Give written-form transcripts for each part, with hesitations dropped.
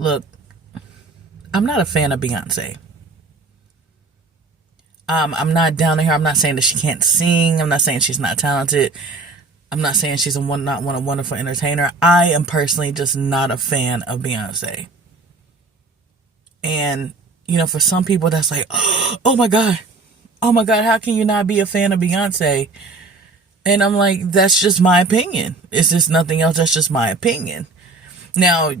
Look, I'm not a fan of Beyonce. I'm not down to her. I'm not saying that she can't sing. I'm not saying she's not talented. I'm not saying she's not a wonderful entertainer. I am personally just not a fan of Beyonce. And, for some people that's like, oh my God, how can you not be a fan of Beyonce? And I'm like, that's just my opinion. It's just nothing else. That's just my opinion. Now,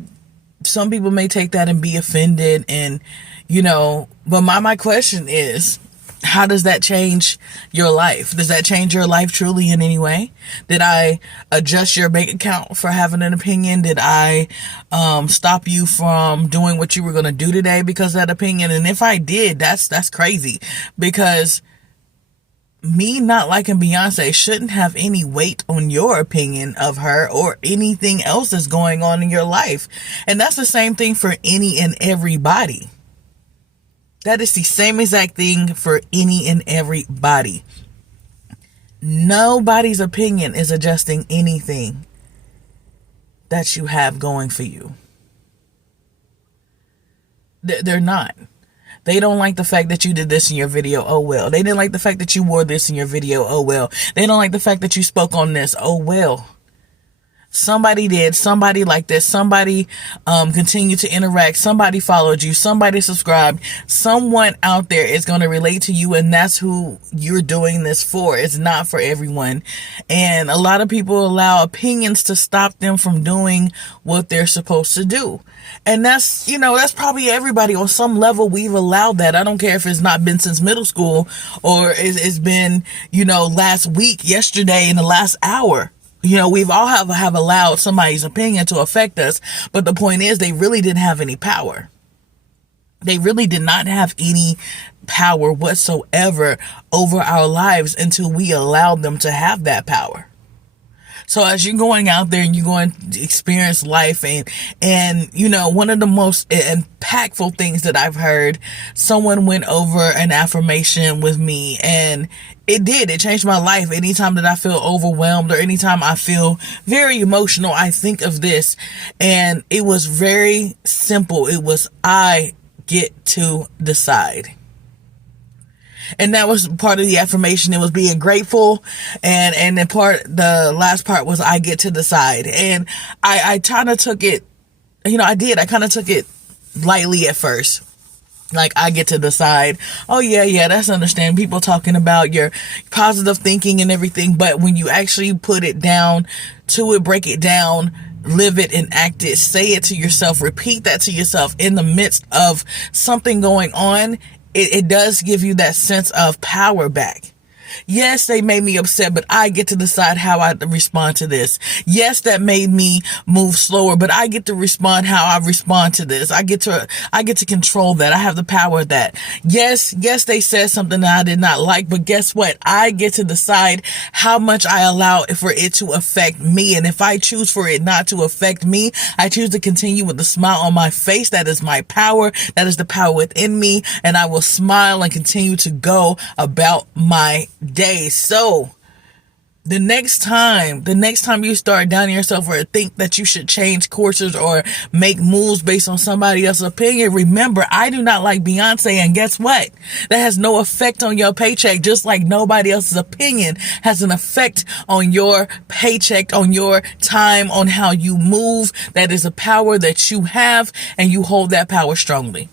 some people may take that and be offended and, but my question is, how does that change your life? Does that change your life truly in any way? Did I adjust your bank account for having an opinion? Did I stop you from doing what you were going to do today because of that opinion? And if I did, that's crazy, because me not liking Beyonce shouldn't have any weight on your opinion of her or anything else that's going on in your life. And that's the same thing for any and everybody. That is the same exact thing for any and everybody. Nobody's opinion is adjusting anything that you have going for you. They're not. They don't like the fact that you did this in your video. Oh, well. They didn't like the fact that you wore this in your video. Oh, well. They don't like the fact that you spoke on this. Oh, well. Somebody did. Somebody liked this. Somebody continued to interact. Somebody followed you. Somebody subscribed. Someone out there is going to relate to you, and that's who you're doing this for. It's not for everyone. And a lot of people allow opinions to stop them from doing what they're supposed to do. And that's probably everybody. On some level, we've allowed that. I don't care if it's not been since middle school or it's been, last week, yesterday, in the last hour. We've all have allowed somebody's opinion to affect us. But the point is, they really didn't have any power. They really did not have any power whatsoever over our lives until we allowed them to have that power. So as you're going out there and you're going to experience life and one of the most impactful things that I've heard, someone went over an affirmation with me, and it changed my life. Anytime that I feel overwhelmed or anytime I feel very emotional, I think of this, and it was very simple. It was, I get to decide. And that was part of the affirmation. It was being grateful. And the last part was, I get to decide. And I kind of took it, I kind of took it lightly at first. Like, I get to decide. Oh, yeah, that's understandable. People talking about your positive thinking and everything. But when you actually put it down to it, break it down, live it and act it, say it to yourself, repeat that to yourself in the midst of something going on, it does give you that sense of power back. Yes, they made me upset, but I get to decide how I respond to this. Yes, that made me move slower, but I get to respond how I respond to this. I get to control that. I have the power of that. Yes, they said something that I did not like, but guess what? I get to decide how much I allow for it to affect me. And if I choose for it not to affect me, I choose to continue with a smile on my face. That is my power. That is the power within me. And I will smile and continue to go about my day. So the next time you start doubting yourself or think that you should change courses or make moves based on somebody else's opinion, remember, I do not like Beyonce, and guess what? That has no effect on your paycheck, just like nobody else's opinion has an effect on your paycheck, on your time, on how you move. That is a power that you have, and you hold that power strongly.